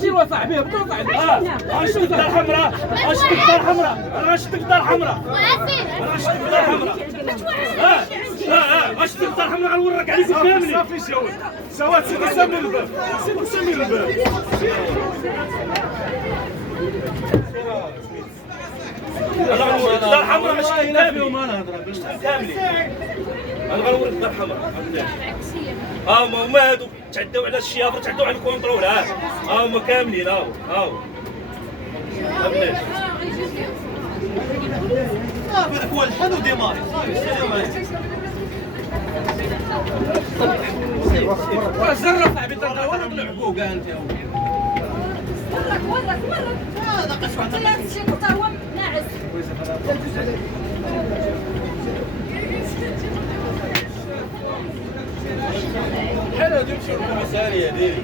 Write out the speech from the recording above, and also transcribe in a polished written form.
شيلوا صاحبي هبطوا صاحبي غنشدك الدار الحمراء غنشدك الدار الحمراء انا غنشدك الدار الحمراء انا غنشدك الدار الحمراء غنشدك الدار الحمراء غنورك عليكم كاملين صافي شاول سوات سيدي سمي الباب سيدي سمي الباب انا غنورك الدار الحمراء غنشدك كاملين كاملين انا غنورك الدار الحمراء ما هما هادو تعداو على الشيافر تعداو على الكونترول هما كاملين هاو فهمتني هذاك هو الحل وديماري السلام عليكم زرف صاحبي تلقاو ولا نلعبوه كاع انت هذا قسوة هذا الشيء حتى هو ناعس بحال هادو يمشيو للكوميساريه ديالي